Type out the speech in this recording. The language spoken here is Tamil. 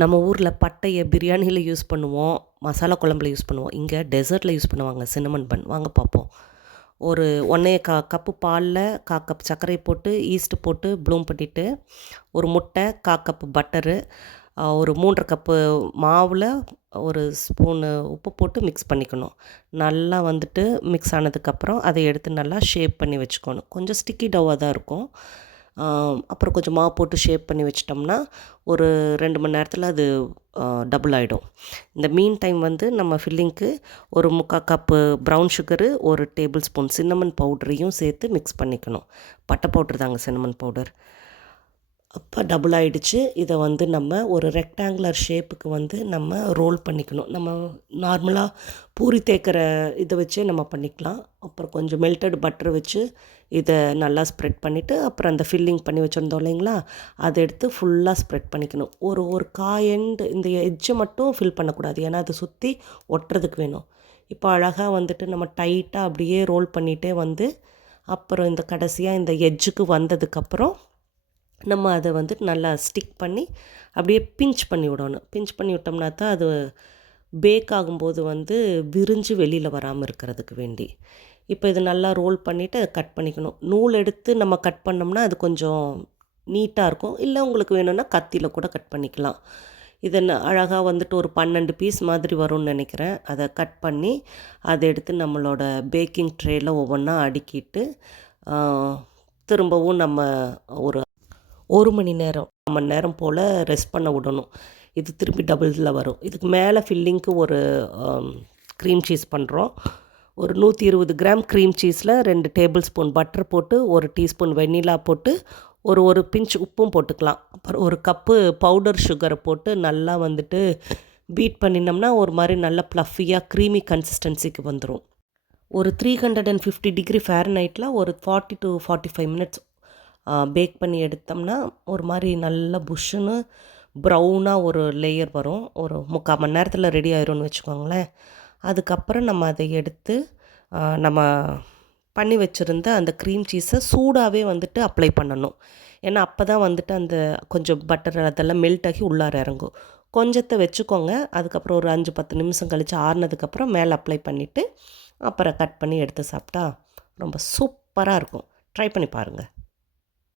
நம்ம ஊரில் பட்டையை பிரியாணியில் யூஸ் பண்ணுவோம், மசாலா குழம்புல யூஸ் பண்ணுவோம். இங்கே டெசர்ட்டில் யூஸ் பண்ணுவாங்க சின்னமன் பன். வாங்க பார்ப்போம். ஒரு 1 1/4 கப்பு பாலில் 1/4 கப் சர்க்கரை போட்டு ஈஸ்ட்டு போட்டு ப்ளூம் பண்ணிவிட்டு, ஒரு முட்டை, 1/4 கப்பு பட்டரு, ஒரு 3 1/2 கப்பு மாவில் ஒரு ஸ்பூனு உப்பு போட்டு மிக்ஸ் பண்ணிக்கணும். நல்லா வந்துட்டு மிக்ஸ் ஆனதுக்கப்புறம் அதை எடுத்து நல்லா ஷேப் பண்ணி வச்சுக்கணும். கொஞ்சம் ஸ்டிக்கி டவ்வாக தான் இருக்கும். அப்புறம் கொஞ்சம் மாவு போட்டு ஷேப் பண்ணி வச்சிட்டோம்னா ஒரு 2 மணி நேரத்தில் அது டபுள் ஆகிடும். இந்த மீன் டைம் வந்து நம்ம ஃபில்லிங்க்கு ஒரு 3/4 cup brown sugar, 1 tablespoon cinnamon பவுடரையும் சேர்த்து மிக்ஸ் பண்ணிக்கணும். பட்டை பவுட்ரு தாங்க சின்னமன் பவுடர். அப்போ டபுள் ஆகிடுச்சு. இதை வந்து நம்ம ஒரு ரெக்டாங்குலர் ஷேப்புக்கு வந்து நம்ம ரோல் பண்ணிக்கணும். நம்ம நார்மலாக பூரி தேய்க்கிற இதை வச்சே நம்ம பண்ணிக்கலாம். அப்புறம் கொஞ்சம் மெல்டட் பட்டர் வச்சு இதை நல்லா ஸ்ப்ரெட் பண்ணிவிட்டு, அப்புறம் அந்த ஃபில்லிங் பண்ணி வச்சுருந்தோம் இல்லைங்களா, அதை எடுத்து ஃபுல்லாக ஸ்ப்ரெட் பண்ணிக்கணும். ஒரு ஒரு எண்டு இந்த எட்ஜை மட்டும் ஃபில் பண்ணக்கூடாது, ஏன்னா அது சுற்றி ஒட்டுறதுக்கு வேணும். இப்போ அழகாக வந்துட்டு நம்ம டைட்டாக அப்படியே ரோல் பண்ணிகிட்டே வந்து, அப்புறம் இந்த கடைசியாக இந்த எட்ஜுக்கு வந்ததுக்கப்புறம் நம்ம அதை வந்து நல்லா ஸ்டிக் பண்ணி அப்படியே பிஞ்ச் பண்ணி விடணும். பிஞ்ச் பண்ணி விட்டோம்னா தான் அது பேக் ஆகும்போது வந்து விரிஞ்சு வெளியில் வராமல் இருக்கிறதுக்கு வேண்டி. இப்போ இது நல்லா ரோல் பண்ணிவிட்டு கட் பண்ணிக்கணும். நூல் எடுத்து நம்ம கட் பண்ணோம்னா அது கொஞ்சம் நீட்டாக இருக்கும். இல்லை உங்களுக்கு வேணும்னா கத்தியில் கூட கட் பண்ணிக்கலாம். இதை அழகாக வந்துட்டு ஒரு 12 பீஸ் மாதிரி வரும்னு நினைக்கிறேன். அதை கட் பண்ணி அதை எடுத்து நம்மளோட பேக்கிங் ட்ரேயில் ஒவ்வொன்றா அடுக்கிட்டு, திரும்பவும் நம்ம ஒரு 1 மணி நேரம் போல் ரெஸ்ட் பண்ண விடணும். இது திருப்பி டபுள்ஸில் வரும். இதுக்கு மேலே ஃபில்லிங்க்கு ஒரு க்ரீம் சீஸ் பண்ணுறோம். ஒரு 120 கிராம் க்ரீம் சீஸில் 2 டேபிள் ஸ்பூன் பட்டர் போட்டு, 1 டீஸ்பூன் வெண்ணிலா போட்டு, ஒரு பிஞ்ச் உப்பும் போட்டுக்கலாம். அப்புறம் 1 கப்பு பவுடர் சுகரை போட்டு நல்லா வந்துட்டு பீட் பண்ணினோம்னா ஒரு மாதிரி நல்ல ப்ளஃபியாக க்ரீமி கன்சிஸ்டன்சிக்கு வந்துடும். ஒரு 350 டிகிரி ஃபேரன்ஹைட்டில் ஒரு 40 to 45 மினிட்ஸ் பேக் பண்ணி எடுத்தோம்னா ஒரு மாதிரி நல்ல புஷ்ஷுன்னு ப்ரௌனாக ஒரு லேயர் வரும். ஒரு 3/4 மணி நேரத்தில் ரெடி ஆயிரும்னு வச்சுக்கோங்களேன். அதுக்கப்புறம் நம்ம அதை எடுத்து நம்ம பண்ணி வச்சுருந்த அந்த க்ரீம் சீஸை சூடாகவே வந்துட்டு அப்ளை பண்ணணும். ஏன்னா அப்போ தான் வந்துட்டு அந்த கொஞ்சம் பட்டர் அதெல்லாம் மெல்ட் ஆகி உள்ளார இறங்கும். கொஞ்சத்தை வச்சுக்கோங்க. அதுக்கப்புறம் ஒரு 5-10 நிமிஷம் கழித்து ஆறுனதுக்கப்புறம் மேலே அப்ளை பண்ணிவிட்டு அப்புறம் கட் பண்ணி எடுத்து சாப்பிட்டா ரொம்ப சூப்பராக இருக்கும். ட்ரை பண்ணி பாருங்கள்.